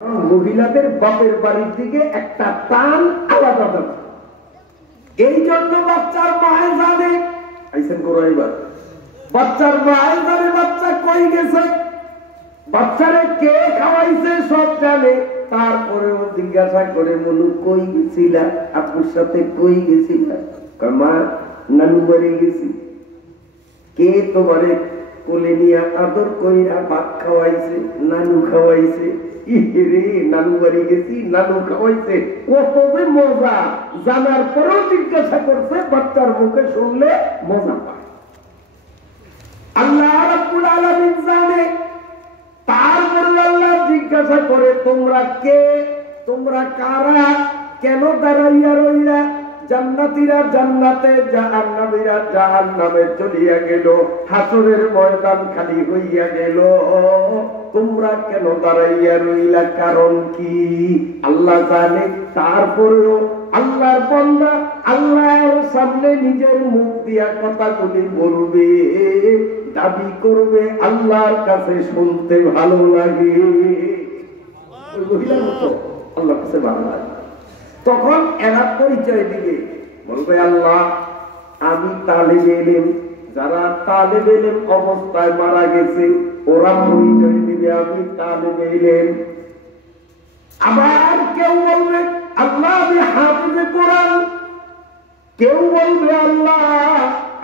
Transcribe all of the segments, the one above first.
মহিলাদের বাপের বাড়ির দিকে একটা টান আলাদা থাকে। এই জন্য বাচ্চার মায়ের জানে আইসেন করো এবার বাচ্চার মায়ের জানে বাচ্চা কই গেছে, বাচ্চারে কে খাওয়াইছে সব জানে। তারপরেও জিজ্ঞাসা করে মনু কই গেছিলা, আপুর সাথে কই গেছিলা? মা নানু বাড়ি গেছি। কে তোমারে কোলে নিয়ে আদর কইরা ভাত খাওয়াইছে? নানু খাওয়াইছে। ইরে নানু বাড়ি গেছি, নানু খাওয়াইছে। কত যে মজা জানার পরেও জিজ্ঞাসা করছে, বাচ্চার মুখে শুনলে মজা পায়। আল্লাহ রাব্বুল আলামিন জানে। তারপরে আল্লাহ জিজ্ঞাসা করে তোমরা কে, তোমরা কারা, কেন দাঁড়াইয়া রইলা? জান্নাতীরা জান্নাতে, জাহান্নামীরা জাহান্নামে চলিয়া গেল, হাসরের ময়দান খালি হইয়া গেল। তোমরা কেন দাঁড়াইয়া রইলা? কারণ কি আল্লাহ জানে। তারপরেও আল্লাহর বান্দা আল্লাহর সামনে নিজের মুখ দিয়া কথাগুলি বলবে, দাবি করবে, আল্লাহর কাছে শুনতে ভালো লাগে। ওই মহিলার মতো আল্লাহর কাছে ভালো লাগে। তখন এরা পরিচয় দিবে, বলবে আল্লাহ আমি তালেবে ইলম, যারা তালেবে ইলম অবস্থায় মারা গেছে ওরা পরিচয় দিবে আমি তালেবে ইলম। আবার কেউ বলবে আল্লাহ আমি হাফেজে কোরআন, কেউ বলবে আল্লাহ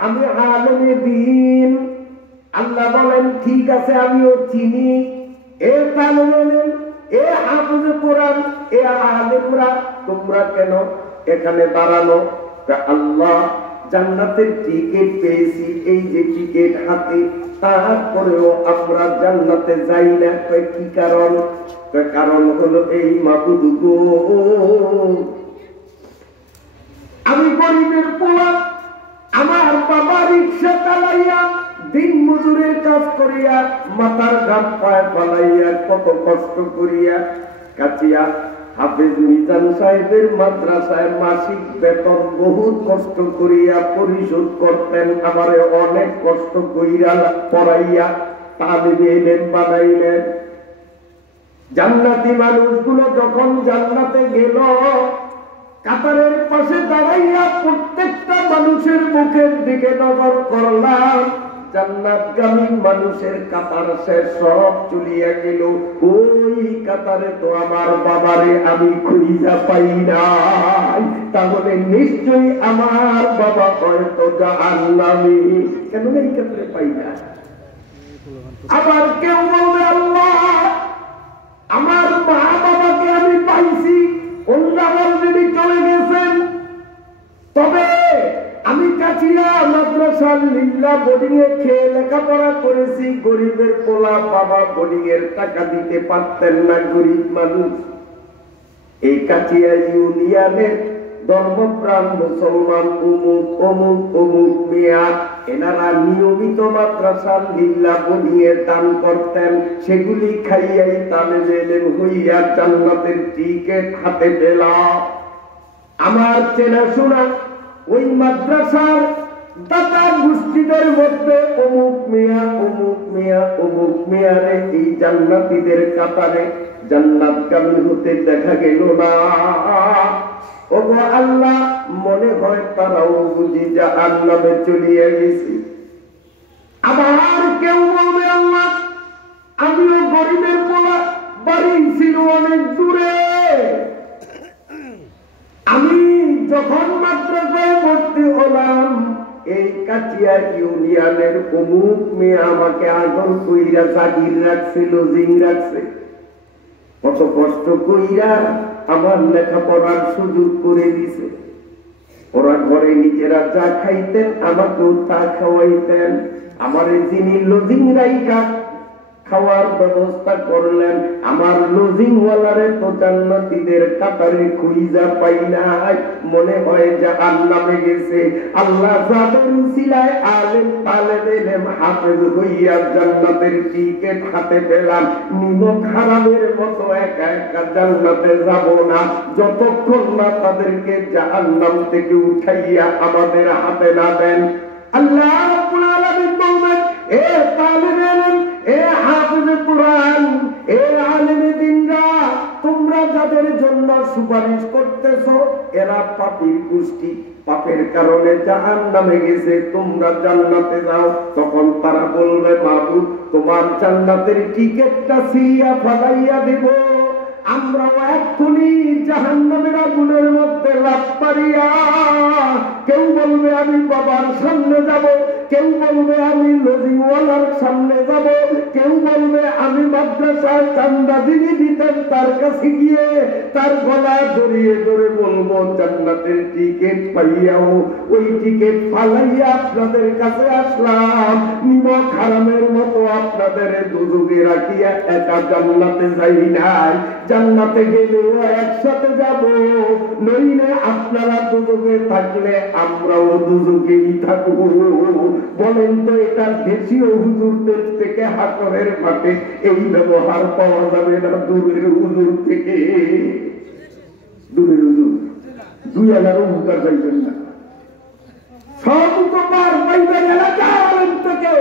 আমি আলেমে দ্বীন। আল্লাহ বলেন ঠিক আছে আমিও চিনি এ তালেবে ইলম, এ হাফেজে কোরআন, এ আলেমরা, তোমরা কেন এখানে দাঁড়ানো? আল্লাহ জান্নাতের টিকিট পেয়েছি, এই যে টিকিট হাতে, তারপরেও আমরা জান্নাতে যাই না। কি কারণ? কারণ হলো এই মাবুদ গো, আমি গরিবের পোলা, আমার বাবা রিক্সা চালাইয়া দিন মজুরের কাজ করিয়া মাথার ঘাম পায়ে ফালাইয়া কত কষ্ট করিয়া কাচিয়া হাফেজ মিজান সাহেবের মাদ্রাসায় মাসিক বেতন বহুত কষ্ট করিয়া পরিশোধ করতেন। আমারে অনেক কষ্ট কইরা পড়াইয়া তালিবে ইলম বানাইলেন। জান্নাতি মানুষগুলো যখন জান্নাতে গেল, কাতারের পাশে দাঁড়াইয়া প্রত্যেকটা মানুষের মুখের দিকে নজর করলাম। জান্নাতগামী মানুষের কাতার শেষ, সব চলিয়া গেল। ওই কাতারে তো আমার বাবারে আমি খুঁজা পাই নাই, তাহলে নিশ্চয়ই আমার বাবা হয়তো জাহান্নামী। কেন এই কাতারে পাই না? আবার কেউ বলবে আল্লাহ আমার মা বাবাকে আমি পাইছি, ওনারা অলরেডি চলে গেছেন, তবে আমি কাছিয়া মাদ্রাসার লিল্লাহ বোর্ডিং এ খেয়ে লেখাপড়া করেছি। গরিবের পোলা, বাবা বোর্ডিং এর টাকা দিতে পারতেন না, গরিব মানুষ। এই কাছিয়া ইউনিয়নের ধর্মপ্রাণ মুসলমান অমুক অমুক অমুক মিয়া, এনারা নিয়মিত মাদ্রাসার লিল্লাহ বোর্ডিং এ দান করতেন। সেগুলি খাইয়াই তালেবে ইলম হইয়া জান্নাতের টিকিট হাতে পেলাম। আমার চেনাশোনা ওই মাদ্রাসার দাতা গোষ্ঠীদের মধ্যে অমুক মিয়া অমুক মিয়া অমুক মিয়ারে এই জান্নাতীদের কাতারে জান্নাতগামী হতে দেখা গেল না। ওগো আল্লাহ, মনে হয় তারাও বুঝি জাহান্নামে চলিয়ে গেছে। আবার কেউ বলবে আল্লাহ আমিও গরিবের পোলা, বাড়ি ছিল অনেক দূরে, আমি যখন মাদ্রাসায় ভর্তি হলাম এই কাচিয়া ইউনিয়নের অমুক মেয়ে আমাকে আদর কইরা জাগির রাখছে, লজিং রাখছে, কত কষ্ট কইরা আমার লেখাপড়ার সুযোগ করে দিছে। ওরা ঘরে নিজেরা যা খাইতেন আমাকেও তা খাওয়াইতেন। আমার যিনি লজিং রাইখা খাওয়ার ব্যবস্থা করলেন, আমার লজিং ওয়ালারে তো জান্নাতীদের কাতারে খুঁজা পাই নাই, মনে হয় জাহান্নামে গেছে। আল্লাহ যাদের উসিলায় আলেম তালেবে ইলম হাফেজ হইয়া জান্নাতের টিকিট হাতে পেলাম, নিমক হারামের মতো একা একা জান্নাতে যাব না, যতক্ষণ না তাদেরকে জাহান্নাম থেকে উঠাইয়া আমাদের হাতে না দেন। আল্লাহ রাব্বুল আলামিন বলেন, এ তালেবে ইলম, এ হাফেজ কোরআন, এ আলেমে দ্বীনরা, যাদের জন্য সুপারিশ করতেছো এরা পাপীর গোষ্ঠী, পাপের কারণে জাহান্নামে গেছে, তোমরা জান্নাতে যাও। তখন তারা বলবে মাবুদ তোমার জান্নাতের টিকেটটা ছিঁড়িয়া ফালাইয়া দেব, আমরাও এক্ষুনি জাহান্নামের আগুনের মধ্যে লাফ মারিয়া। কেউ বলবে আমি বাবার সামনে যাব, কেউ বলবে আমি লজিওয়ালার সামনে যাব, কেউ বলবে আমি মাদ্রাসার চান্দা যিনি দিতেন তার কাছে গিয়ে তার গলা জড়িয়ে ধরে বলবো জান্নাতের টিকিট পাইয়াও ওই টিকিট ফালাইয়া আপনাদের কাছে আসলাম, নিমক হারামের মতো আপনাদের দুজকে রাখিয়া একা জান্নাতে যাই নাই, জান্নাতে গেলেও একসাথে যাব, নইলে আপনারা দুজকে থাকলে আমরাও দুজকেই থাকবো। বলেন তো এটা দেশীয় হুজুরদের থেকে হাকরের মাঠে এই ব্যবহার পাওয়া যাবে না দূরের হুজুর থেকে? দূরের হুজুর 2000 হুজুর যাইবেন না, সব উপকার পাইবেন এলাকার থেকে।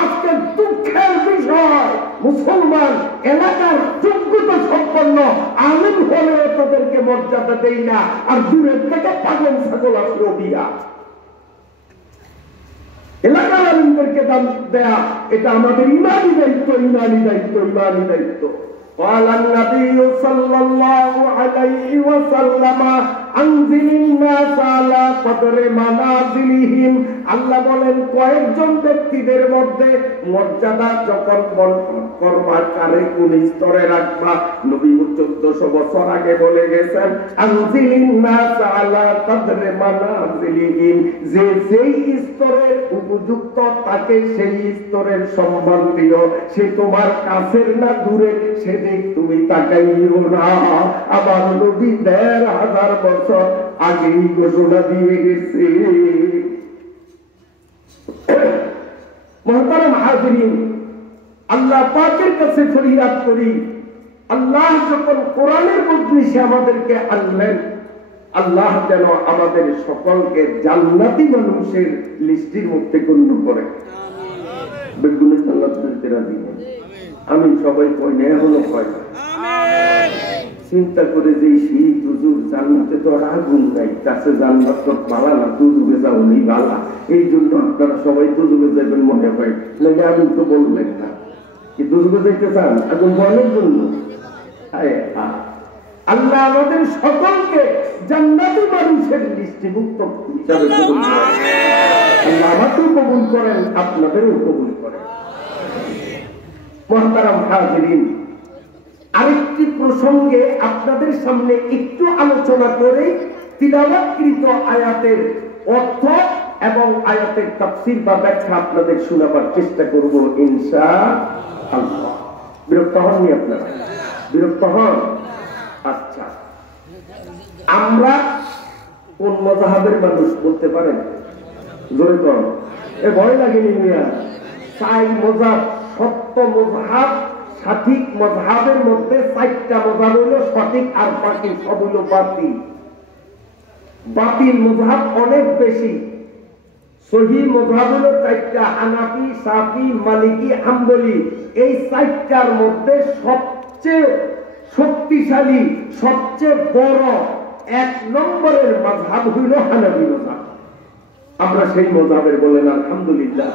আজকে দুঃখের বিষয় মুসলমান এলাকার যোগ্যতা সম্পন্ন আলেম হলে তাদেরকে মর্যাদা দেই না, আর দূরের থেকে পাগল ছাগল আসলো বিয়া। এলাকার আলেমদেরকে দাম দেয়া এটা আমাদের ইমানি দায়িত্ব, ইমানি দায়িত্ব, ইমানি দায়িত্ব। قال النبي صلى الله عليه وسلم انزل الناس على قدر منازلهم। আল্লাহ বলেন কয়েকজন ব্যক্তিদের মধ্যে মর্যাদা যখন বন্টন করবা কারে কোন স্তরে রাখবা, নবী 1400 বছর আগে বলে গেছেন আনজিলিন নাস আলা কদরে মানাজিলিহিম, যে যেই স্তরের উপযুক্ত তাকে সেই স্তরের সম্মান দিও, সে তোমার কাছের না দূরে সেদিক তুমি তাকাইও না। আবার নবী 1500 বছর আগেই ঘোষণা দিয়ে গেছে। মুহতারাম হাজিরিন, আল্লাহ পাকের কাছে ফরিয়াদ করি, আল্লাহ যখন কোরআনের মজলিসে আমাদেরকে আনলেন, আল্লাহ যেন আমাদের সকলকে জান্নাতি মানুষের লিস্টের মধ্যে গণ্য করে। বেগুনে জান্নাত পেতে রাজি নেই, আমি সবাই কই না, এখনো কয় চিন্তা করে যে শীত হুজুর জান্নাতে তো আগুন নাই, কাছে জান্নাত তো বালা না, দুজুগে যাও নেই বালা, এই জন্য আপনারা সবাই দুজুগে যাবেন মনে হয় নাকি? আগুন তো বললেন না, কি দুজুগে যাইতে চান আগুন বলার জন্য? আল্লাহ আমাদের সকলকে জান্নাতি মানুষের লিস্টিভুক্ত হিসাবে কবুল করেন। আল্লাহ আমাকেও কবুল করেন, আপনাদেরও কবুল করেন। মুহতারাম হাজিরিন, আরেকটি প্রসঙ্গে আপনাদের সামনে একটু আলোচনা করে তিলাওয়াতকৃত আয়াতের অর্থ এবং আয়াতের তাফসীর বা ব্যাখ্যা আপনাদের শোনাবার চেষ্টা করব ইনশাআল্লাহ। বিরক্ত হননি আপনারা? বিরক্ত হন? আচ্ছা, আমরা কোন মাযহাবের মানুষ বলতে পারেন? জোরে কর, এ ভয় লাগেনি মিয়া? 4 মাযহাব, সত্য মাযহাব, সঠিক মাযহাবের মধ্যে 4টা মাযহাব হলো সঠিক, আর বাকি সব হলো বাতিল। বাতিল মাযহাব অনেক বেশি। সহিহ মাযহাব হলো 4টা, হানাফি, শাফি, মালিকি, হাম্বলি। এই 4টার মধ্যে সবচেয়ে শক্তিশালী, সবচেয়ে বড় 1 নম্বরের মাযহাব হইল হানাফি মাযহাব। আমরা সেই মাযহাবের বলেন আলহামদুলিল্লাহ।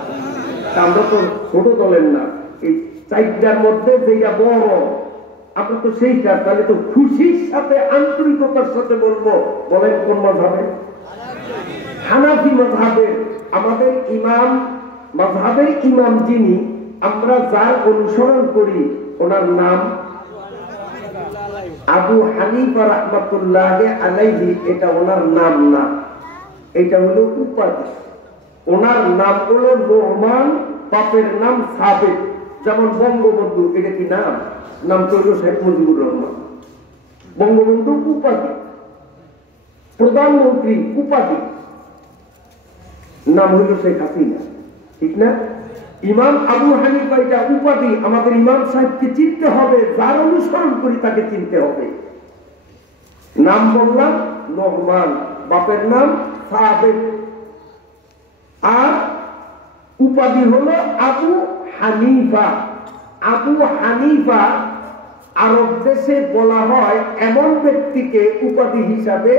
আমরা তো ছোট দলের না, এই 4টার মধ্যে যেটা বড় আমরা তো সেইটা, তাহলে তো খুশির সাথে আন্তরিকতার সাথে বলবো, বলেন কোন মাযহাবে? হানাফি মাযহাবের। আমাদের ইমাম, মাযহাবের ইমাম যিনি, আমরা যার অনুসরণ করি ওনার নাম আবু হানিফা রাহমাতুল্লাহ আলাইহি। এটা ওনার নাম না, এটা হলো উপাধি। ওনার নাম হলো নোমান, বাপের নাম সাবেক। যেমন বঙ্গবন্ধু, এটা কি নাম? নাম তো হলো শেখ মুজিবুর রহমান। বঙ্গবন্ধু উপাধি, প্রধানমন্ত্রী উপাধি, নাম হইল শেখ হাসিনা, ঠিক না? ইমাম আবু হানিফা এটা উপাধি। আমাদের ইমাম সাহেবকে চিনতে হবে, যার অনুসরণ করি তাকে চিনতে হবে। নাম বললাম নোমান, বাপের নাম সাবেক, আর উপাধি হলো আবু হানিফা। আবু হানিফা আরব দেশে বলা হয় এমন ব্যক্তিকে উপাধি হিসাবে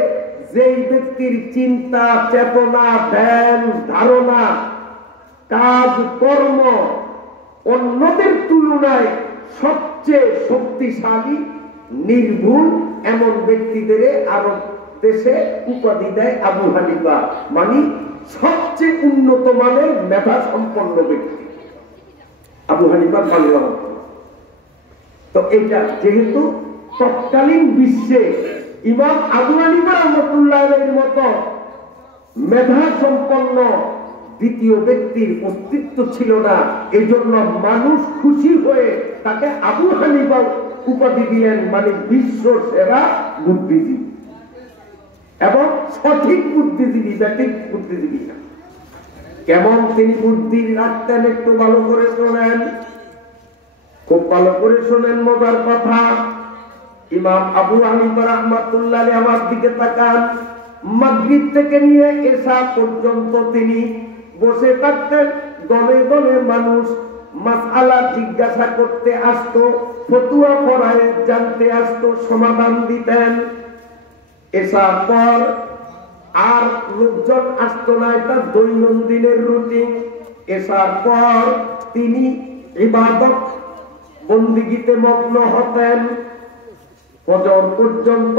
যেই ব্যক্তির চিন্তা চেতনা ধ্যান ধারণা কাজ কর্ম অন্যদের তুলনায় সবচেয়ে শক্তিশালী নির্ভুল, এমন ব্যক্তিদের আরব দেশে উপাধি দেয় আবু হানিফা, মানে সবচেয়ে উন্নত মানের মেধা সম্পন্ন ব্যক্তি আবু হানিফার বাংলা। তো এটা যেহেতু তৎকালীন বিশ্বে ইমাম আবু হানিফা রাহমাতুল্লাহ আলাইহির মতো মেধা সম্পন্ন দ্বিতীয় ব্যক্তির অস্তিত্ব ছিল না, এই জন্য মানুষ খুশি হয়ে তাকে আবু হানিফা উপাধি দিলেন, মানে বিশ্ব সেরা বুদ্ধিজীবী এবং সঠিক বুদ্ধিজীবী, ব্যাটিক বুদ্ধিজীবী না। কেমন তিনি বুদ্ধি রাখতেন একটু ভালো করে শোনেন, খুব ভালো করে শোনেন মজার কথা। ইমাম আবু হানিফা রাহমাতুল্লাহ আলাইহি আমার দিকে তাকান। মাগরিব থেকে নিয়ে এশা পর্যন্ত তিনি বসে থাকতেন, দলে দলে মানুষ মাসআলা জিজ্ঞাসা করতে আসতো, ফতোয়া পড়ায় জানতে আসতো, সমাধান দিতেন। এশার পর আর লোকজন আসতো না, এটা দৈনন্দিনের রুটিন। এশার পর তিনি ইবাদত বন্দিগিতে মগ্ন হতেন ফজর পর্যন্ত।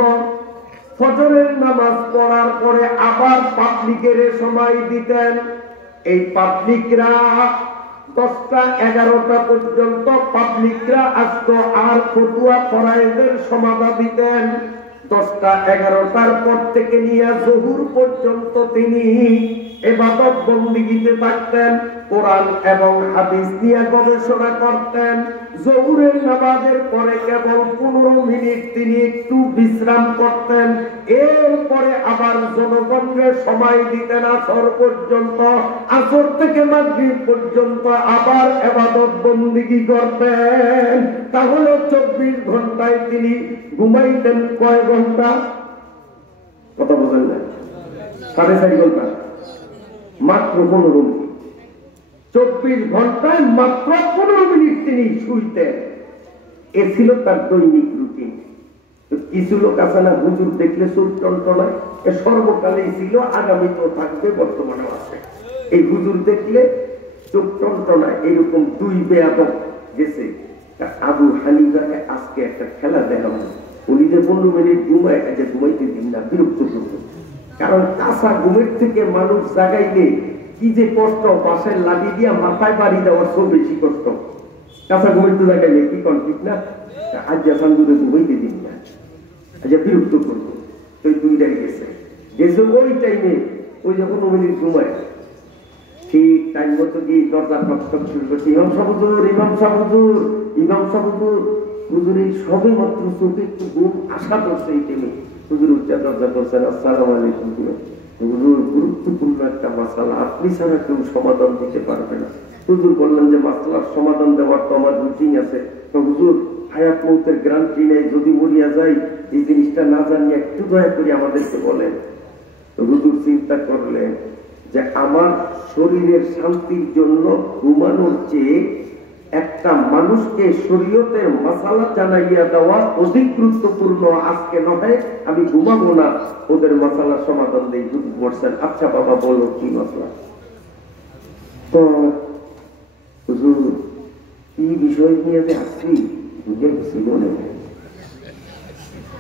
ফজরের নামাজ পড়ার পরে আবার পাবলিকের সময় দিতেন। এই পাবলিকরা 10টা 11টা পর্যন্ত পাবলিকরা আসতো আর ফতুয়া ফরায়েজের সমাধান দিতেন। 10টা 11টার পর থেকে নিয়ে জোহর পর্যন্ত তিনি ইবাদত বন্দিগিতে থাকতেন, কোরআন এবং হাদিস নিয়ে গবেষণা করতেন। জোহরের নামাজের পরে কেবল 15 মিনিট তিনি একটু বিশ্রাম করতেন, এরপরে আবার জনগণকে সময় দিতেন আসর পর্যন্ত। আসর থেকে মাগরিব পর্যন্ত আবার ইবাদত বন্দিগি করতেন। তাহলে 24 ঘন্টায় তিনি ঘুমাইতেন কয় ঘন্টা? কথা বলেন না, 4.5 ঘন্টা, মাত্র 15 মিনিট। 24 ঘন্টায় মাত্র 15 মিনিট তিনি শুইতেন। এ ছিল তার দৈনিক রুটিন। কিছু লোক আছে না, হুজুর দেখলে চোখ টনটনায়, এ সর্বকালেই ছিল, আগামীতেও থাকবে, বর্তমানেও আছে। এই হুজুর দেখলে চোখ টনটনায়, এরকম 2 বেয়াদব গেছে। আবু হানিফাকে আজকে একটা খেলা দেখাবো, উনি যে 15 মিনিট ঘুমায়, যে ঘুমাইতে দিন না, বিরক্ত করবে। কারণ কাঁচা ঘুমের থেকে মানুষ জাগাইলে কি যে কষ্ট, পাশের লাঠি দিয়া মাথায় বাড়ি দেওয়ার সব বেশি কষ্ট। কাঁচা ঘুমের তো জাগাইলে কি কন, ঠিক না? আজ যখন দূরে ঘুমাইতে দিন না, আজ বিরক্ত করবো। তো 2টাই গেছে, ওই টাইমে ওই যে 15 মিনিট ঘুমায়, ঠিক টাইম মতো গিয়ে দরজা ঠকঠক শুরু করছে, ইমাম সাহেব হুজুর, ইমাম সাহেব হুজুর, ইমাম সাহেব হুজুর। হুজুর এই সবে মাত্র চোখে একটু ঘুম আশা করছে, এই টাইমে হুজুর উচ্চা দরজা করছেন, আসসালামু আলাইকুম। হুজুর গুরুত্বপূর্ণ একটা মাসালা, আপনি ছাড়া কেউ সমাধান দিতে পারবে না। হুজুর বললেন যে মাসলার সমাধান দেওয়ার তো আমার রুটিন আছে। তো হুজুর হায়াত মৌতের গ্যারান্টি নেই, যদি মরিয়া যাই, এই জিনিসটা না জানিয়ে একটু দয়া করে আমাদেরকে বলেন। তো হুজুর চিন্তা করলেন যে আমার শরীরের শান্তির জন্য ঘুমানোর চেয়ে একটা মানুষকে শরীয়তের মাসালা জানাইয়া দেওয়া অধিক গুরুত্বপূর্ণ। আজকে নয়, আমি ঘুমাবো না, ওদের মাসালা সমাধান দেই। হুজুর বলছেন, আচ্ছা বাবা বলো কি মাসলা। তো হুজুর কি বিষয় নিয়ে যে আসছি ভুলে গেছি মনে নেই,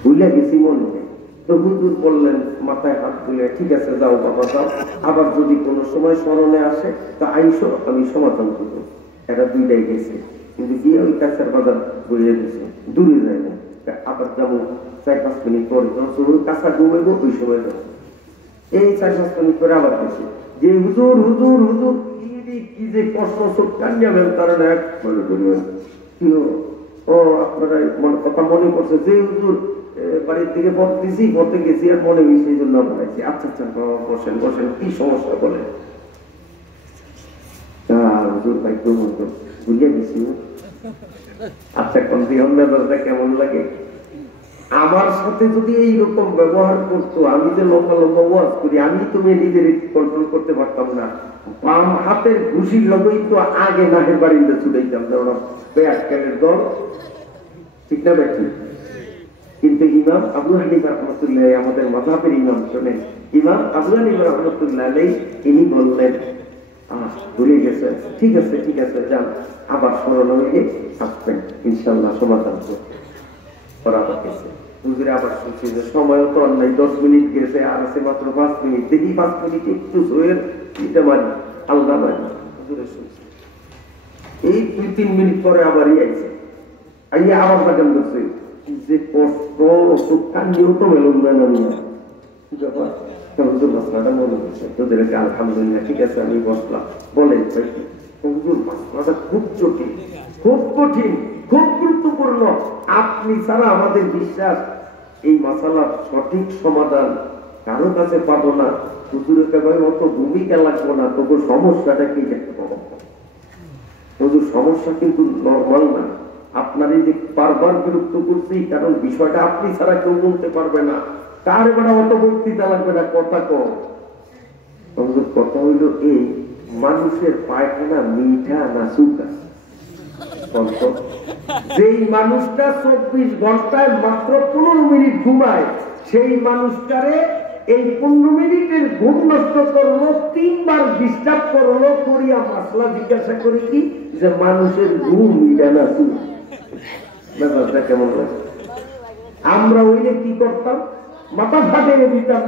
ভুলে গেছি মনে নেই। তো হুজুর বললেন, মাথায় হাত তুলে, ঠিক আছে যাও বাবা যাও, আবার যদি কোনো সময় স্মরণে আসে তা আইসো, আমি সমাধান করবো। এটা 2টাই গেছে, কিন্তু গিয়ে ওই কাছের বাজার বইয়ে দিছে, দূরে যায় না। আবার যাবো 4-5 মিনিট পরে, কাঁচা ঘুমাইবো, ওই সময় যাবো। এই 4-5 মিনিট পরে আবার গেছে, যে হুজুর হুজুর হুজুর কি যে কষ্ট, চোখ কান্দিয়াবেন, তারা এক মনে করবেন ও আপনারা কথা মনে করছে যে হুজুর বাড়ির থেকে পথ দিছি, পথে গেছি আর মনে হয়েছে, এই জন্য বলেছি। আচ্ছা আচ্ছা বসেন বসেন, কি সমস্যা বলেন। হুজুর ভাগ্য মতো বুঝিয়ে গেছি। আচ্ছা ব্যাপারটা কেমন লাগে? আমার সাথে যদি এইরকম ব্যবহার করতো, আমি যে লম্বা লম্বা ওয়াজ করি, আমি তুমি নিজের কন্ট্রোল করতে পারতাম না। বাম হাতের ঘুষির লগেই তো আগে নাহের বাড়িতে ছুটাইতাম, ব্যাকের দল ঠিক না ব্যাটি? কিন্তু ইমাম আবু হানিফা রাহমাতুল্লাহ আমাদের মাযহাবের ইমাম, শুনেন, ইমাম আবু হানিফা রাহমাতুল্লাহ ইনি বললেন ভুলে গেছে, ঠিক আছে ঠিক আছে, যান আবার স্মরণ হইলে আসবেন, ইনশাআল্লাহ সমাধান করা গেছে। হুজুরে আবার শুনছি যে সময়ও তো অন্যায়, 10 মিনিট গেছে, আর আছে মাত্র 5 মিনিট, দেখি 5 মিনিট একটু সইয়ের এটা মারি, আলগা মারি। হুজুরে শুনছি এই 2-3 মিনিট পরে আবারই আইছে, আইয়া আবার বাগান করছে, যে কষ্ট ওষুধটা নিয়ত মেলুন না নিয়ে হুজুর মাসলাটা মনে হচ্ছে তোদেরকে, আলহামদুলিল্লাহ ঠিক আছে, আমি বসলাম, বলেন হুজুর মাসলাটা খুব জটিল, খুব কঠিন, খুব গুরুত্বপূর্ণ, আপনি ছাড়া আমাদের বিশ্বাস এই মাসালার সঠিক সমাধান কারো কাছে পাবো না, হুজুরের কাছে অত ভূমিকা লাগবো না, তবু সমস্যাটা কি দেখতে পাবো। হুজুর সমস্যা কিন্তু নর্মাল না, আপনার এই যে বারবার বিরক্ত করছি, কারণ বিষয়টা আপনি ছাড়া কেউ বলতে পারবে না, কার বেড়া অত বক্তৃতা লাগবে না, কথা কম। কথা হইল এই, মানুষের পায়খানা মিঠা না সুগা? যেই মানুষটা 24 ঘন্টায় মাত্র 15 মিনিট ঘুমায়, সেই মানুষটারে এই 15 মিনিটের ঘুম নষ্ট করলো, 3 বার ডিস্টার্ব করলো, করিয়া মাসলা জিজ্ঞাসা করি কি যে মানুষের ঘুম মিঠা না সুগা? ব্যাপারটা কেমন লাগে? আমরা ওইলে কি করতাম, মাথা ফাটিয়ে দিতাম।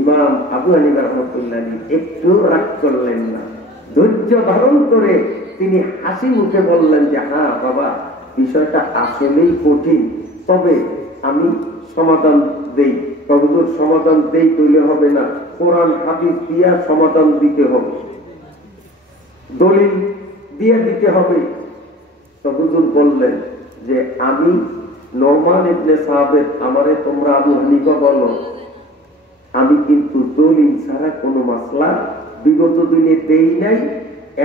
ইমাম আবু হানিফা রাহমাতুল্লাহ একটু রাগ করলেন না, ধৈর্য ধারণ করে তিনি হাসি মুখে বললেন যে হ্যাঁ বাবা, বিষয়টা আসলেই কঠিন, তবে আমি সমাধান দেই। হুজুর সমাধান দেই তৈলে হবে না, কোরআন হাদিস দিয়া সমাধান দিতে হবে, দলিল দিয়ে দিতে হবে। তো হুজুর বললেন যে আমি নোমান ইবনে সাহাবের, আমারে তোমরা আবু হানিফা বলো, আমি কিন্তু দলিল ছাড়া কোনো মাসলা বিগত দিনে দেই নাই,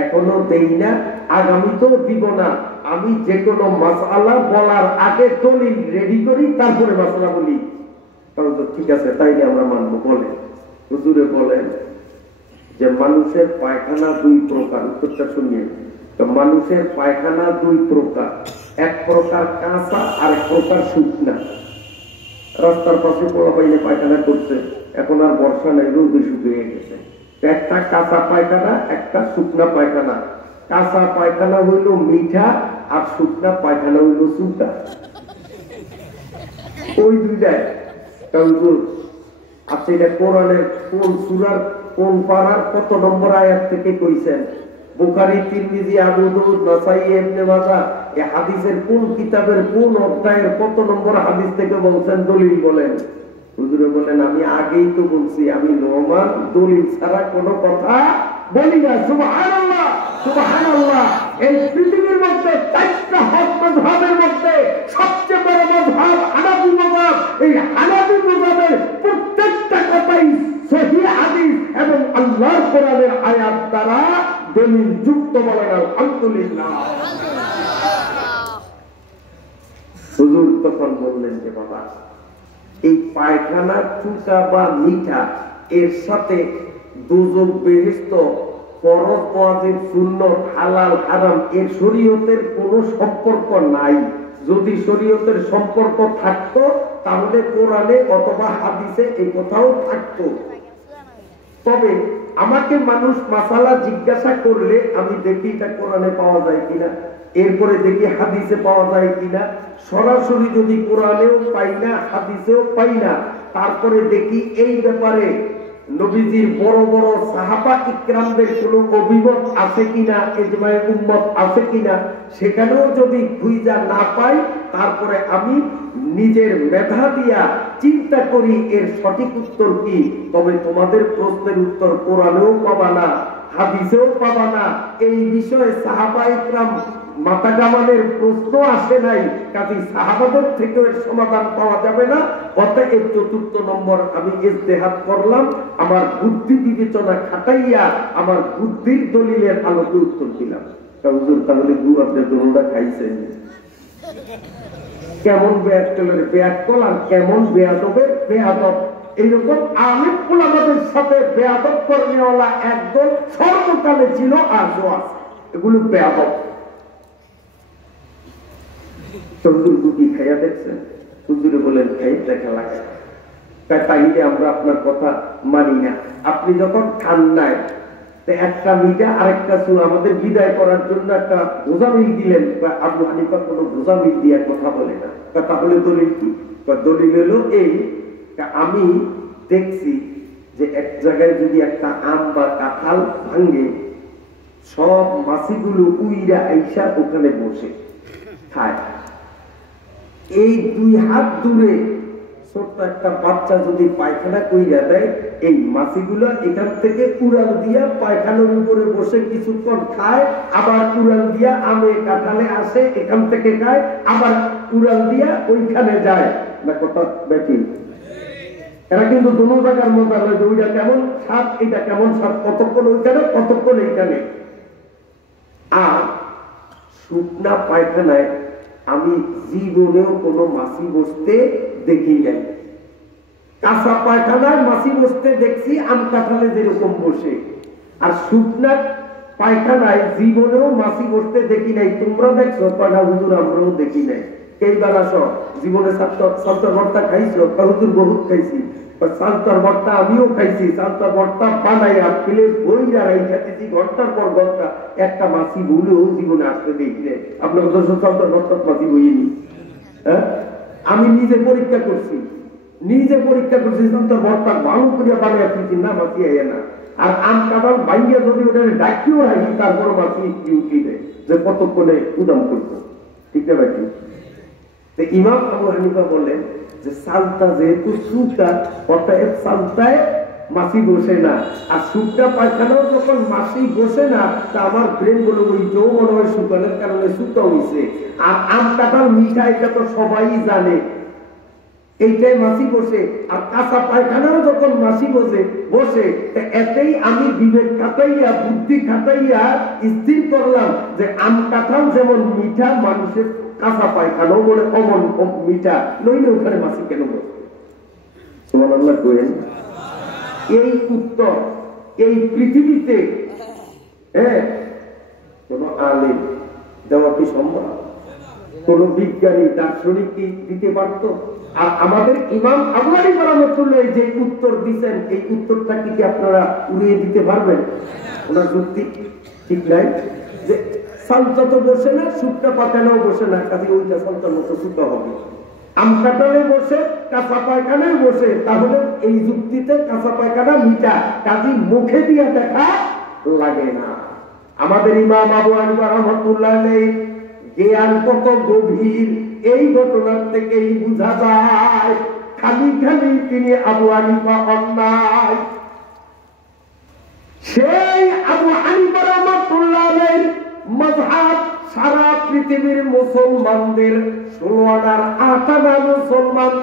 এখনো দেই না, আগামীতেও দিব না। আমি যে কোনো মাসআলা বলার আগে দলিল রেডি করি, তারপরে মাসআলা বলি। তাহলে ঠিক আছে, তাইলে আমরা মানবো। বলে হুজুরে বলেন যে মানুষের পায়খানা 2 প্রকার, উত্তরটা শুনিয়ে। তো মানুষের পায়খানা 2 প্রকার, এক প্রকার কাঁচা আর এক প্রকার শুকনা। রাস্তার পাশে পোলা পাইলে পায়খানা করছে, এখন আর বর্ষা নাই, রোদে শুকিয়ে গেছে, একটা কাঁচা পায়খানা, একটা শুকনা পায়খানা। কাঁচা পায়খানা হইল মিঠা আর শুকনা পায়খানা হইল সুটা। ওই দুইটাই আচ্ছা, এটা কোরআনের কোন সূরার কোন পারার কত নম্বর আয়াত থেকে কইছেন? বুখারী, তিরমিজি, আবু দাউদ, নাসাই, ইবনে মাজাহ, এই হাদিসের কোন কিতাবের কোন অধ্যায়ের কত নম্বর হাদিস থেকে বলছেন? দলিল বলেন। হুজুরে বলেন আমি আগেই তো বলছি, আমি নোমান দলিল ছাড়া কোনো কথা বলি না। সুবহানাল্লাহ, সুবহানাল্লাহ। এই পৃথিবীর মধ্যে 4টা হক মাযহাবের মধ্যে সবচেয়ে বড় মাযহাব হানাফি মাযহাব। এই হানাফি মাযহাবের প্রত্যেকটা কথাই সহিহ হাদিস এবং আল্লাহর কোরআনের আয়াত দ্বারা দলিল যুক্ত। বলেন আলহামদুলিল্লাহ। হুজুর তখন বললেন যে বাবা, এই পায়খানা চুকা বা মিঠা, এর সাথে দুজক বেহেশত, ফরজ ওয়াজিব সুন্নাত, হালাল হারাম, এর শরীয়তের কোনো সম্পর্ক নাই। যদি শরীয়তের সম্পর্ক থাকতো তাহলে কোরআনে অথবা হাদিসে এই কথাও থাকতো। তবে আমাকে মানুষ মাসালা জিজ্ঞাসা করলে আমি দেখি এটা কোরআনে পাওয়া যায় কিনা, এরপরে দেখি হাদিসে পাওয়া যায় কিনা। সরাসরি যদি কোরআনেও পাই না, হাদিসেও পাই না, তারপরে দেখি এই ব্যাপারে নবীজির বড় বড় সাহাবা ইকরামদের কোনো অভিমত আছে কিনা, ইজমায়ে উম্মত আছে কিনা। সেখানেও যদি খুঁজা না পাই, তারপরে আমি নিজের মেধা দিয়া চিন্তা করি এর সঠিক উত্তর কি। তবে তোমাদের প্রশ্নের উত্তর কোরআনেও পাবা না, হাদিসেও পাবা না। এই বিষয়ে সাহাবা ইকরাম মাথা কামানের প্রশ্ন আসে নাই, কাজী সাহাবাদের থেকে এর সমাধান পাওয়া যাবে না। অতএব 4র্থ নম্বর আমি ইজতিহাদ করলাম, আমার বুদ্ধি বিবেচনা খাটাইয়া আমার বুদ্ধির দলিলের আলোকে উত্তর দিলাম। হুজুর তাহলে আপনি দোলটা খাইছেন, কেমন বেয়াক্কল আর কেমন বেয়াদবের বেয়াদব। এইরকম আলেম উলামাদের সাথে বেয়াদব কর্মীওয়ালা একদল সর্বকালে ছিল, আজও আছে। এগুলো বেয়াদব। হুজুর গুটি খাইয়া দেখছেন? হুজুরে বলেন খাই দেখা লাগে, তাইলে আমরা আপনার কথা মানি না। আপনি যখন খান নাই একটা মিটা আরেকটা সুর আমাদের বিদায় করার জন্য একটা গোজামিল দিলেন, আবু হানিফা কোনো গোজামিল দিয়ে কথা বলে না। তাহলে দলিল কি? দলিল হলো এই, আমি দেখছি যে এক জায়গায় যদি একটা আম বা কাঁঠাল ভাঙ্গে, সব মাছিগুলো উইরা আইসা ওখানে বসে খায়। এই 2 হাত দূরে ছোট্ট একটা বাচ্চা যদি পায়খানা কইরা দেয়, এই মাছিগুলো এখান থেকে উড়াল দিয়া পায়খানার উপরে বসে কিছুক্ষণ খায়, আবার উড়াল দিয়া আমে কাঁঠালে আসে, এখান থেকে খায়, আবার উড়াল দিয়া ওইখানে যায় না। কথা দেখি, এরা কিন্তু দোনো জায়গার মজা নয় যে ওইটা কেমন স্বাদ, এটা কেমন স্বাদ, কতক্ষণ ওইখানে কতক্ষণ এইখানে। আর শুকনা পায়খানায় আমি জীবনেও কোনো মাছি বসতে দেখি নাই। কাঁচা পায়খানায় মাছি বসতে দেখছি আম কাঁঠালে যেরকম বসে, আর শুকনা পায়খানায় জীবনেও মাছি বসতে দেখি নাই। তোমরা দেখছো? কয়টা হুজুর আমরাও দেখি নাই। এইবার আসো, জীবনে সান্তর ভর্তা খাইছো? হুজুর বহুত খাইছি। সান্তর ভর্তা আমিও খাইছি। সান্তর ভর্তা বানাইয়া প্লেট বইরা রাইখা দিছি ঘন্টার পর ঘন্টা, একটা মাছি ভুলেও জীবনে আসতে দেখি নাই। আপনার সান্তর ভর্তা মাছি বইনি? হ্যাঁ, আমি নিজে পরীক্ষা করছি, সান্তর ভর্তা ভালো করিয়া বানাইয়া ফেলছি, না মাছি আইয়া না। আর আম কাঁঠাল বাইয়া যদি ওটা ডাকিও রাখি, তারপর মাছি উঠি দেয় যে কতক্ষণে উদাম করতো। ঠিক না ভাই? ইমাম আবু হানিফা বলেন যে সালতা যেহেতু শুকা, অতএব সালতায় মাছি বসে না। আর শুকনা পায়খানাও যখন মাছি বসে না, তা আমার ব্রেন বলে ওইটাও মনে হয় শুকানোর কারণে শুকা হয়েছে। আর আম কাঁঠাল মিঠা, এটা তো সবাই জানে, এইটাই মাছি বসে। আর কাঁচা পায়খানাও যখন মাছি বসে, এতেই আমি বিবেক খাটাইয়া বুদ্ধি খাটাইয়া স্থির করলাম যে আম কাঁঠাল যেমন মিঠা, মানুষের কাঁচা পায়খানাও বলে অমন মিঠা, নইলে ওখানে মাছি কেন বসে? সুবহানাল্লাহ কইেন। এই উত্তর এই পৃথিবীতে কোন আলেম দেওয়া কি সম্ভব? কোন বিজ্ঞানী দার্শনিক কি দিতে পারত? আর আমাদের ইমাম আবু হানিফা রাহমাতুল্লাহ যে উত্তর দিচ্ছেন, এই উত্তরটা কি আপনারা উড়িয়ে দিতে পারবেন? ওনার যুক্তি ঠিক নাই যে সালতা তো বসে না, শুকনা পায়খানাও বসে না, কাজে ওইটা সালতার মতো শুকনা হবে। আম কাঁঠালে বসে, কাঁচা পায়খানায় বসে, তাহলে এই যুক্তিতে কাঁচা পায়খানা মিঠা, কাজে মুখে দিয়ে দেখা লাগে না। আমাদের ইমাম আবু হানিফা রাহমাতুল্লাহ জ্ঞান কত গভীর এই ঘটনার থেকেই বোঝা যায়। খালি খালি তিনি আবু হানিফা অন্যায়, সেই আবু হানিফা রাহমাতুল্লাহ মাযহাব সারা পৃথিবীর মুসলমানদের 16 মুসলমান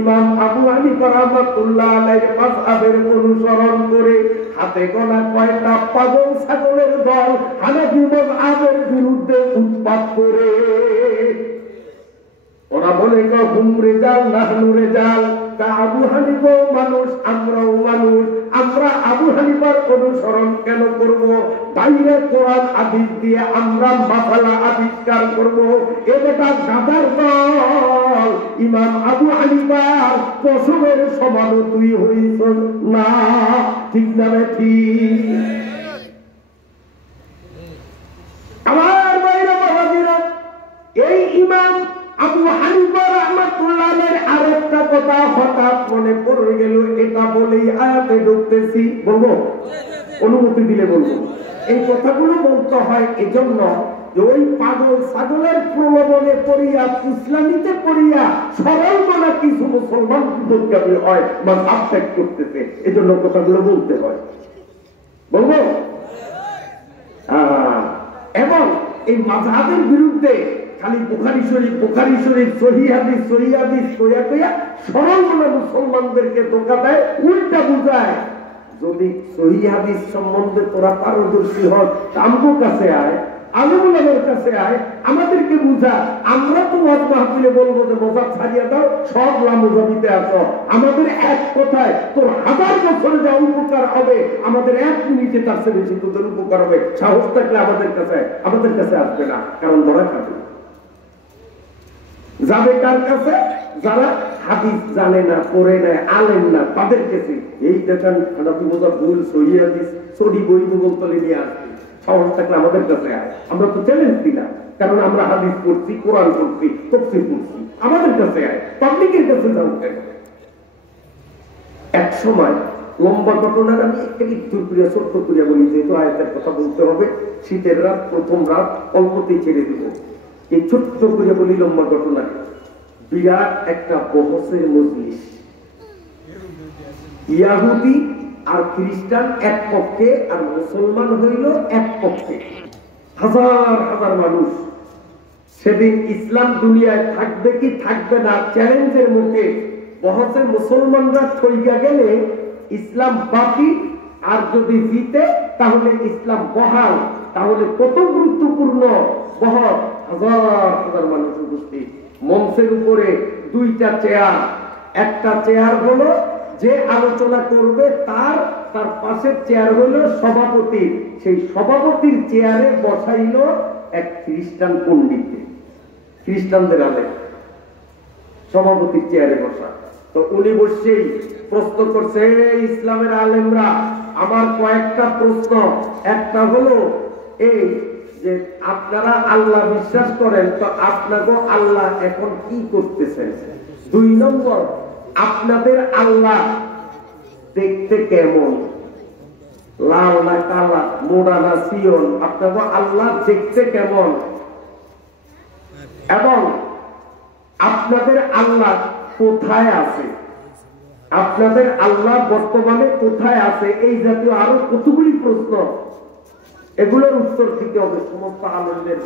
ইমাম আবু হানিফা রাহমাতুল্লাহ আলাইহির মাযহাবের অনুসরণ করে হাতে গোনা কয়টা পাগল ছাগলের দল হানাফি মাযহাবের বিরুদ্ধে উৎপাত করে। ওরা বলে হুম রিজাল নাহনু রিজাল, আবু হানিফাও মানুষ, আমরাও মানুষ, আমরা আবু হানিফার অনুসরণ কেন করব? বাইরে কোরআন হাদিস দিয়ে আমরা মাসালা আবিষ্কার করব। এটা গাধার দল, ইমাম আবু হানিফার পশমের সমান তুই হইছ না। ঠিক না ঠিক? আমার বাইরে বাবাজিরা, এই ইমাম আবু হানিফা রাহমাতুল্লাহের আরেকটা কথা হঠাৎ মনে পড়ে গেল, এটা বলেই আয়াতে ঢুকতেছি। বলবো? অনুমতি দিলে বলবো। এই কথাগুলো বলতে হয় এজন্য যে ওই পাগল ছাগলের প্রলোভনে পড়িয়া, ইসলামিতে পড়িয়া সরল মনা কিছু মুসলমান বিপদগামী হয়, মাযহাব ত্যাগ করতেছে, এজন্য কথাগুলো বলতে হয়। বলবো? এবং এই মাযহাবের বিরুদ্ধে খালি বুখারী শরীফ সহিহ হাদিস কইয়া সরল মনা মুসলমানদেরকে ধোঁকা দেয়, উল্টা বুঝায়। যদি সহিহ হাদিস সম্বন্ধে তোরা পারদর্শী হস, আমগো কাছে আয়, আলেমুলামার কাছে আয়, আমাদেরকে বুঝা। আমরা তো ওয়াজ মাহফিলে বলবো যে মজাব ছাড়িয়ে দাও, সব লামুজাবিতে আসো। আমাদের এক কথায় তোর 1000 বছরে যা উপকার হবে, আমাদের 1 মিনিটে তার চেয়ে বেশি তোদের উপকার হবে। সাহস থাকলে আমাদের কাছে আসবে না, কারণ ধরা খাবে। যাবে কার কাছে? যারা হাদিস জানে না, পড়ে নাই, আলেম না, তাদের কাছে। এই দেখেন হানাফি মাযহাব ভুল, সহিহ হাদিস সহি বই গুগল তলে নিয়ে আসবে, সাহস থাকলে আমাদের কাছে আয়। আমরা তো চ্যালেঞ্জ দিলাম, কারণ আমরা হাদিস পড়ছি, কোরআন পড়ছি, তাফসীর পড়ছি, আমাদের কাছে আয়, পাবলিকের কাছে যাও কেন? এক সময় লম্বা ঘটনার আমি একটু করিয়া ছোট্ট করিয়া বলি, যেহেতু আয়াতের কথা বলতে হবে। শীতের রাত, প্রথম রাত, অল্পতেই ছেড়ে দিব। এই ছোট্ট করিয়া বলি লম্বা ঘটনা। বিরাট একটা বহসের মজলিস, ইয়াহুদি আর খ্রিস্টান এক পক্ষে, আর মুসলমান হইল এক পক্ষে। হাজার হাজার মানুষ। সেদিন ইসলাম দুনিয়ায় থাকবে কি থাকবে না চ্যালেঞ্জের মুখে বহসে মুসলমানরা ঠইকা গেলে ইসলাম বাকি, আর যদি জিতে তাহলে ইসলাম বহাল। তাহলে কত গুরুত্বপূর্ণ বহস, হাজার হাজার মানুষ উপস্থিত। মঞ্চের উপরে দুইটা চেয়ার, একটা চেয়ার হলো যে আলোচনা করবে তার পাশের চেয়ার হলো সভাপতি। সেই সভাপতির চেয়ারে বসাইল এক খ্রিস্টান পণ্ডিত, খ্রিস্টানদের আলেম, সভাপতির চেয়ারে বসা। তো উনি বসেই প্রশ্ন করছে, ইসলামের আলেমরা আমার কয়েকটা প্রশ্ন। একটা হলো এই যে আপনারা আল্লাহ বিশ্বাস করেন, তো আপনাকে আল্লাহ এখন কি করতেছেন? 2 নম্বর, আপনাদের আল্লাহ দেখতে কেমন? লাল না কালা, মোড়া না সিয়ন? আপনাকে আল্লাহ দেখতে কেমন? এবং আপনাদের আল্লাহ কোথায় আছে? আপনাদের আল্লাহ বর্তমানে কোথায় আছে? এই জাতীয় আরো কতগুলি প্রশ্ন, এগুলোর উত্তর দিতে হবে। সমস্ত আলেমদের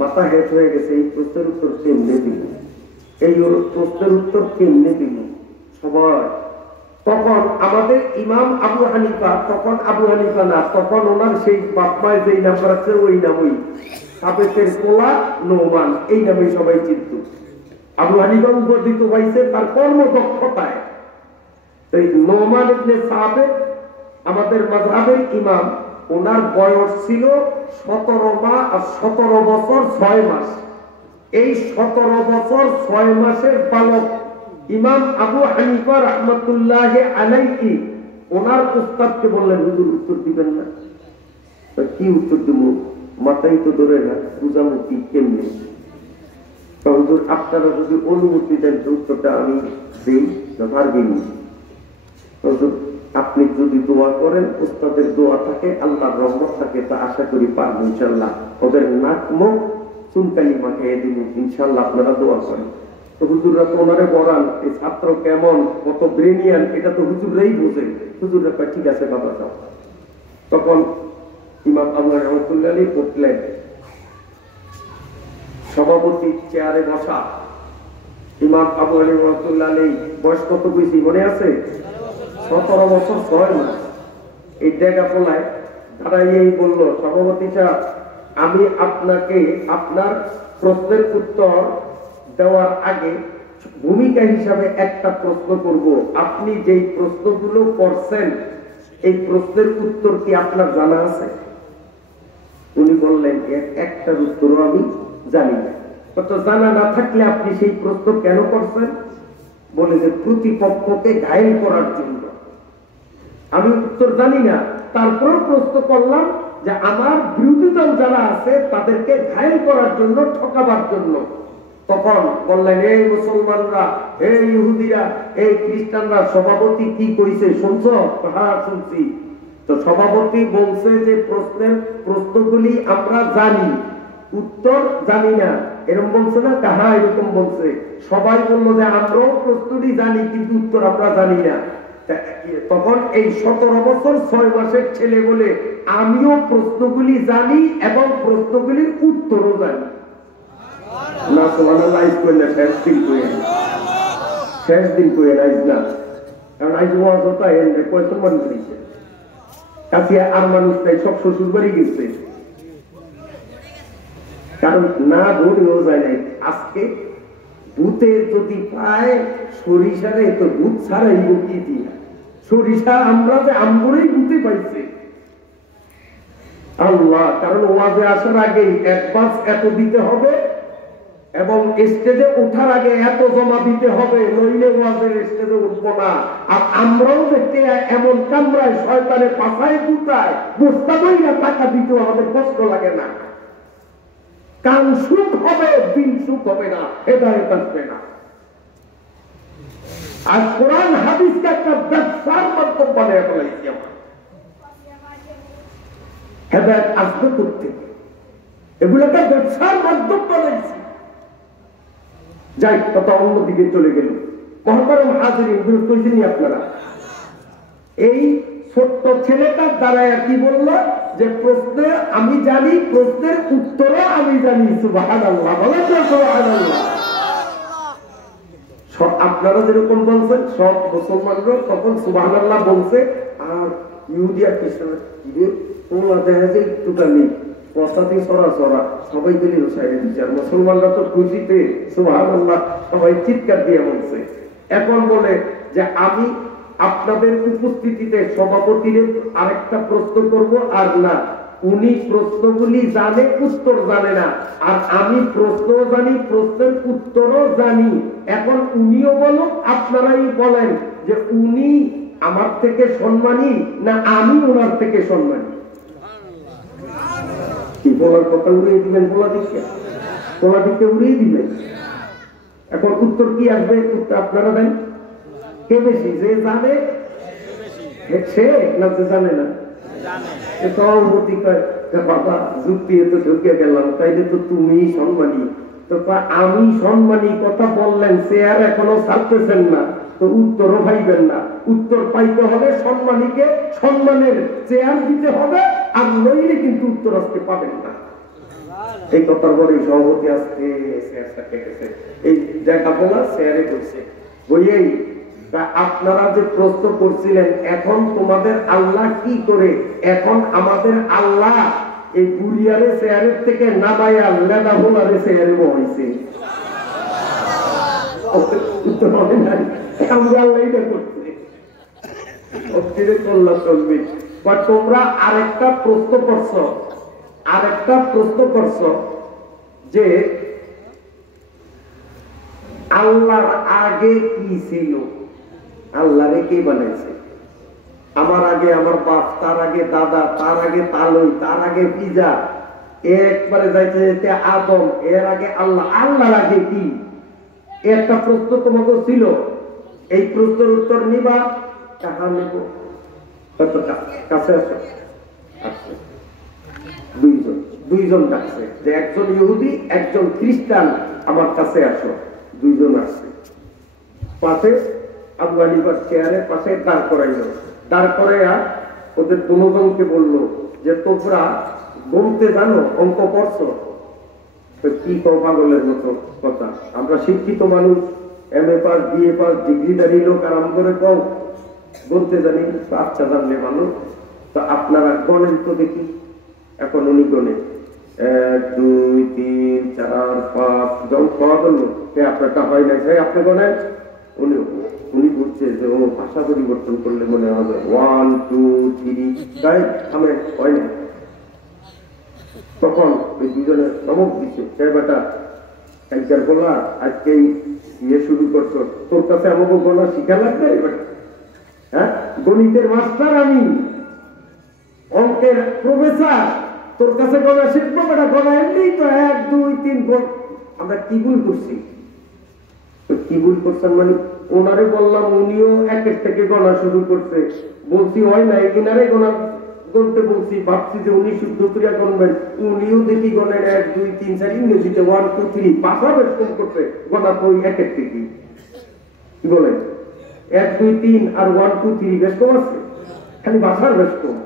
মাথা হেট হয়ে গেছে, এই প্রশ্নের উত্তর কেমনে দিব, এই প্রশ্নের উত্তর কেমনে দিব সবাই। তখন আমাদের ইমাম আবু হানিফা, তখন আবু হানিফা না, তখন ওনার সেই বাপমায় যেই নাম আছে ওই নামই, সাবেকের কোলা নোমান, এই নামে সবাই চিনত। আবু হানিফা উপার্জিত হয়েছে তার কর্মদক্ষতায়। এই নোমান ইবনে সাবেক আমাদের মাযহাবের ইমাম, ওনার বয়স ছিল 17 বছর 6 মাস। এই 17 বছর 6 মাসের বালক ইমাম আবু হানিফা রাহমাতুল্লাহ আলাইহি ওনার উস্তাদকে বললেন, হুজুর উত্তর দিবেন না? কি উত্তর দিব? মাথাই তো ধরে না, বুঝাবো কি কেমনে? হুজুর আপনারা যদি অনুমতি দেন তো উত্তরটা আমি দিই, পারবি না। হুজুর আপনি যদি দোয়া করেন, উস্তাদের দোয়া থাকে, আল্লাহর রহমত থাকে, তা আশা করি পারবো ইনশাআল্লাহ। ওদের নাক মুখ চুনকালি মাখিয়ে দিব ইনশাআল্লাহ, আপনারা দোয়া করেন। তো হুজুররা তো ওনারে বলান, এই ছাত্র কেমন, কত ব্রেনিয়ান, এটা তো হুজুররাই বোঝে। হুজুররা কয় ঠিক আছে বাবা যাও। তখন ইমাম আবু রহমতুল্লাহ আলাইহি উঠলেন, সভাপতি চেয়ারে বসা। ইমাম আবু রহমতুল্লাহ আলাইহি বয়স কত বেশি মনে আছে? 17 বছর 6 মাস। এই ডেগা পোলায় দাঁড়াইয়েই বলল, সভাপতি সাহেব আমি আপনাকে আপনার প্রশ্নের উত্তর দেওয়ার আগে ভূমিকা হিসাবে একটা প্রশ্ন করব। আপনি যেই প্রশ্নগুলো করছেন এই প্রশ্নের উত্তর কি আপনার জানা আছে? উনি বললেন, একটার উত্তরও আমি জানি না। তো জানা না থাকলে আপনি সেই প্রশ্ন কেন করছেন? বলে যে প্রতিপক্ষকে ঘায়েল করার জন্য। আমি উত্তর জানি না, তারপর প্রশ্ন করলাম যে আমার বিরোধী দল যারা আছে তাদেরকে ঘায়েল করার জন্য, ঠকাবার জন্য। তখন বললেন, এই মুসলমানরা, এই ইহুদিরা, এই খ্রিস্টানরা, সভাপতি কি কইছে শুনছ? হ্যাঁ শুনছি। তো সভাপতি বলছে যে প্রশ্নগুলি আমরা জানি, উত্তর জানি না, এরকম বলছে না? কাহা এরকম বলছে। সবাই বললো যে আমরাও প্রশ্নটি জানি কিন্তু উত্তর আমরা জানি না। তখন এই 17 বছর 6 মাসের ছেলে বলে, আমিও প্রশ্নগুলি জানি এবং প্রশ্নগুলির উত্তরও জানি। না সুবহানাল্লাহ, শেষ দিন কইে না, কারণ আইজ ওয়াজটা এনে কয়জন মানুষ হয়েছে, কাছে আর মানুষ নাই, সব শ্বশুর বাড়ি গেছে, কারণ না ধরেও যায় নাই। আজকে ভূতের যদি পায় সরিষারে, তো ভূত ছাড়াই লুকিয়ে দিই না। সরিষা আমরা যে আমগুলোই ভূতে পাইছে আল্লাহ, কারণ ওয়াজে আসার আগেই অ্যাডভান্স এত দিতে হবে, এবং স্টেজে ওঠার আগে এত জমা দিতে হবে, নইলে ওয়াজের স্টেজে উঠবো না। আর আমরাও দেখতে এমন কামরায় শয়তানে পাশায় পুতায় বস্তা বইরা টাকা দিতেও আমাদের কষ্ট লাগে না। কান সুখ হবে, দিন সুখ হবে না, হেদায়েত আসবে না। আর কোরআন হাদিসকে একটা ব্যবসার মাধ্যম বানিয়ে ফেলাইছি আমরা। হেদায়েত আসবে করতে এগুলোকে ব্যবসার মাধ্যম বানাইছি। যাই কথা অন্যদিকে চলে গেল। মহতারাম হাজিরিন, বিরক্ত হয়েছেন আপনারা? এই ছোট্ট ছেলেটার দ্বারায় কি বললো যে প্রশ্নে আমি জানি, প্রশ্নের উত্তরও আমি জানি। সুবহানাল্লাহ, বলেন তো সুবহানাল্লাহ। আপনারা যেরকম বলছেন সব মুসলমানরা তখন সুবহানাল্লাহ বলছে। আর ইহুদি আর খ্রিস্টান ওরা দেখা যায় একটুখানি পশ্চাতে সরা সবাই গেলি রসাইনে বিচার। মুসলমানরা তো খুশিতে সুবহানাল্লাহ সবাই চিৎকার দিয়ে বলছে। এখন বলে যে আমি আপনাদের উপস্থিতিতে সভাপতির আরেকটা প্রশ্ন করব। আর না, উনি প্রশ্নগুলি জানে, উত্তর জানে না। আর আমি প্রশ্ন জানি, প্রশ্নের উত্তরও জানি। এখন উনিও বলুন, আপনারাই বলেন যে উনি আমার থেকে সম্মানী না আমি ওনার থেকে সম্মানী। কি বলার কথা উড়িয়ে দিবেন? বলা দিকে উড়িয়ে দিবেন। এখন উত্তর কি আসবে? উত্তর আপনারা দেন। কে বেশি, যে জানে সে না যে জানে না? সভাপতি কয় বাবা যুক্তি তো ঢুকে গেলাম, তাইলে তো তুমি সম্মানী। তো আমি সম্মানী কথা বললেন, সে আর এখনো ছাড়তেছেন না, তো উত্তরও পাইবেন না। উত্তর পাইতে হবে সম্মানীকে সম্মানের চেয়ার দিতে হবে, আর নইলে কিন্তু উত্তর আসতে পাবেন না। এই কথার পরে সভাপতি আজকে এই জায়গা বলা চেয়ারে বসে বইয়েই আপনারা যে প্রশ্ন করছিলেন এখন তোমাদের আল্লাহ কি করে, এখন আমাদের আল্লাহ এই বুড়িয়ারে চেয়ারের থেকে নামাইয়া লেদা হোলারে চেয়ারে বসাইছে। তোমরা আরেকটা প্রশ্ন করছো যে আল্লাহর আগে কি ছিল, আল্লাহরে কে বানাইছে? আমার আগে আমার বাপ, তার আগে দাদা, তার আগে তালই, তার আগে পিজা, একবারে যাইতে যেতে আদম, এর আগে আল্লাহ। আল্লাহর আগে কি? একটা প্রশ্ন তোমাকে ছিল। এই প্রশ্নের উত্তর নিবা, টাকা নেব। কাছে আসো, আসছে দুইজন ডাকছে যে একজন ইহুদি একজন খ্রিস্টান আমার কাছে আসো। দুইজন আসছে, পাশে আবু হানিফার চেয়ারের পাশে দাঁড় করাইল। দাঁড় করাইয়া ওদের দুজনকে বললো যে তোমরা গুনতে জানো, অঙ্ক পড়ছো? কি পাগলের মতো কথা, আমরা শিক্ষিত মানুষ, MA পাস, BA পাস, ডিগ্রিধারী লোক, আর আম করে কও গুনতে জানি। আচ্ছা জানলে মানুষ, তো আপনারা গণেন তো দেখি। এখন উনি গণে 1 2 3 4 5 যখন খাওয়া করলো আপনারটা হয় নাই, আপনি গণেন। উনি বলছে যে ও ভাষা পরিবর্তন করলে মনে হবে 1 2 3 তাই আমি হয় না। তখন ওই দুজনে চমক দিচ্ছে, বেটা একবার বললা আজকে শুরু করছো, তোর কাছে আমাকে গণা শিখা লাগবে? হ্যাঁ, গণিতের মাস্টার আমি, অঙ্কের প্রফেসর, তোর কাছে গণা শিখবো? বেটা গণা এমনি তো 1 2 3 গুণ। আমরা কি ভুল করছি? কি ভুল করছেন মানে ওনারে বললাম, উনিও একের থেকে গণা শুরু করছে। বলছি হয় না, এনারে গণা গণতে বলছি, ভাবছি যে উনি শুদ্ধ ক্রিয়া গণবেন, উনিও দেখি গণেন 1 2 3 4, ইংরেজিতে 1 2 3 ভাষা বেশ কম করছে। গণা তো একের থেকে কি বলেন 1 2 3 আর 1 2 3 বেশ কম আছে, খালি ভাষার বেশ কম।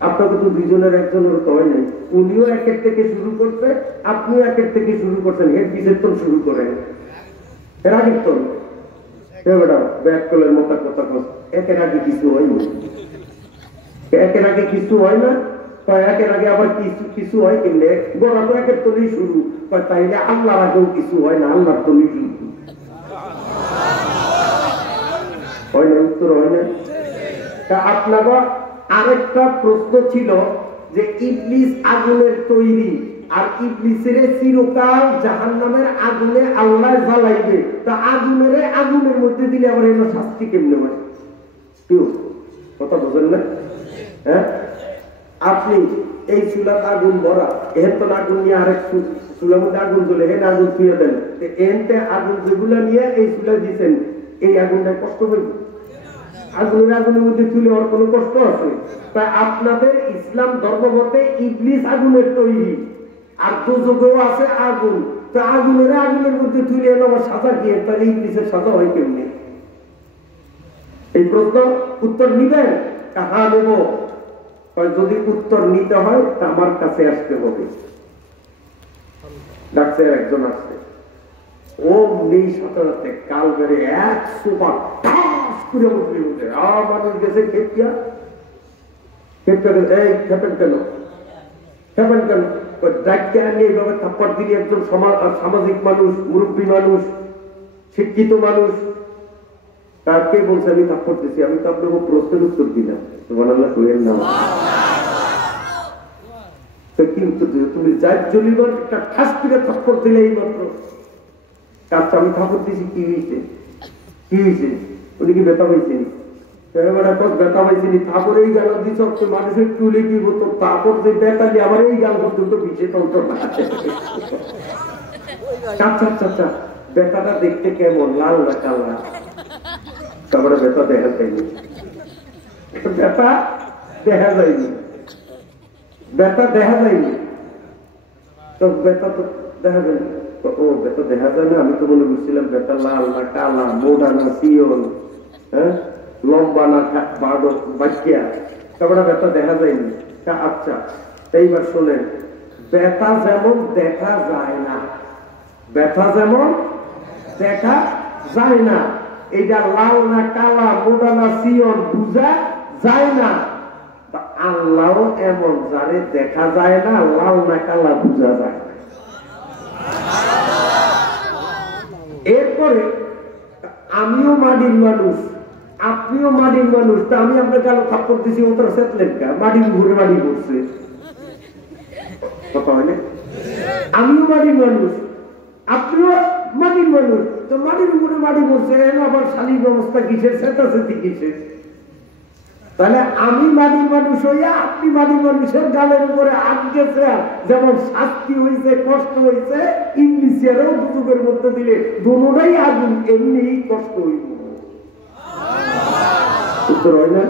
আপনাকে তো দুইজনের একজনের তো হয় নাই। উনিও একের থেকে শুরু করছে, আপনিও একের থেকে শুরু করছেন। হেড বিজের তো শুরু করেন, এর আগের তো ব্যাকলের মতো কথা কস। একের আগে কিছু হয়নি, একের আগে কিছু হয় না, একের আগে আবার কিছু হয় কিনলে গোড়া তো একের তলেই শুরু, তাইলে আল্লাহর আগেও কিছু হয় না, আল্লাহর তলেই শুরু হয় না। উত্তর হয় না। আপনারা আরেকটা প্রশ্ন ছিল যে ইবলিস আগুনের তৈরি, আর ইবলিসের চিরকাল জাহান্নামের আগুনে আল্লাহ জ্বালাইবে, তা আগুনের মধ্যে দিলে আবার এর শাস্তি কেমনে হয়? কেউ কথা বোঝেন না? হ্যাঁ, আপনি এই চুলার আগুন ভরা, এর তো আগুন নিয়ে আরেক চুলার মধ্যে আগুন জ্বলে, হেন আগুন ফিরে দেন, এনতে আগুন যেগুলো নিয়ে এই চুলা দিচ্ছেন, এই আগুনটা কষ্ট হইবে? আগুনের মধ্যে তুলে ওর কোনো কষ্ট আছে? তাই আপনাদের ইসলাম ধর্মমতে ইবলিস আগুনের তৈরি, আর দোজখেও আছে আগুন, তো আগুনের মধ্যে তুলে এনে আবার সাজা দিয়ে, তাহলে ইবলিসের সাজা হয় কেমনি? এই প্রশ্ন উত্তর নিবেন? হ্যাঁ নেব। যদি উত্তর নিতে হয় তা আমার কাছে আসতে হবে। ডাক্তার একজন আসছে, ও নেই সাথে কাল বেড়ে 100 বার ঠাস করে উঠে মানুষ গেছে খেপিয়া খেপেন কেন এইভাবে থাপ্পড় দিলে একজন সামাজিক মানুষ, মুরব্বী মানুষ, শিক্ষিত মানুষ, তার কে বলছে আমি থাপ্পড় দিচ্ছি? আমি তো আপনাকে প্রশ্নের উত্তর দিলাম, সুবহানাল্লাহ কইেন না। কি উত্তর দিল? তুমি যাই জলিবার একটা ঠাস করে থাপ্পড় দিলে এই মাত্র। আচ্ছা আমি থাপ্পড় দিয়েছি, কি হয়েছে? উনি কি ব্যথা পাইছেনি? ব্যথা পাইছেনি, তারপরেই গাল দিচ্ছ মানুষের তুলে কি হতো, তারপর যে ব্যথা দিয়ে আমার এই গাল পর্যন্ত পিছিয়ে যন্ত্রণা। আচ্ছা ব্যথাটা দেখতে কেমন, লাল না কালা? তারপরে ব্যথা দেখা যায়নি, ব্যথা দেখা যায়নি তো ব্যথা তো দেখা যায়নি। ও ব্যথা দেখা যায় না? আমি তো মনে করছিলাম ব্যথা লাল না কালা, মোটা না সিয়ন, হ্যাঁ, লম্বা না বাকিয়া, তারপরে ব্যথা দেখা যায়নি। আচ্ছা এইবার শোনেন, ব্যথা যেমন দেখা যায় না, এইটা লাল না কালা, মোটা না সিয়ন বুঝা যায় না। আল্লাহ এমন, যারে দেখা যায় না, লাল না কালা বুঝা যায় না। এরপরে আমিও মাটির মানুষ, আপনিও মাটির মানুষ, তা আমি আপনার কালো থাপ্পড় দিচ্ছি, ওটার সেটলেন কা মাটির ঘুরে মাটি পড়ছে, কথা হয় না? আমিও মাটির মানুষ, আপনিও মাটির মানুষ, তো মাটির উপরে মাটি পড়ছে, আবার শালীর ব্যবস্থা কিসের, সেটাসেটি কিসের? তাহলে আমি মাটির মানুষ হইয়া আপনি মাটির মানুষের গালের উপরে আটকেছে, যেমন শাস্তি হয়েছে, কষ্ট হয়েছে, ইংলিশেরও দুচোখের মধ্যে দিলে দুটোটাই আগুন, এমনি কষ্ট হইব। উত্তর হয় না?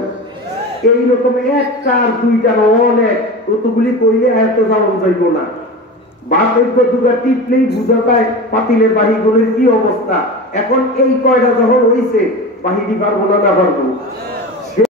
এইরকম একটা আর দুইটা না, অনেক, কতগুলি কইলে এত যাওয়া যাইব না। বাপের দুটা টিপলেই বুঝা যায় পাতিলের বাহিগুলোর কি অবস্থা। এখন এই কয়টা যখন হয়েছে, বাহিনী পারবো না পারবো?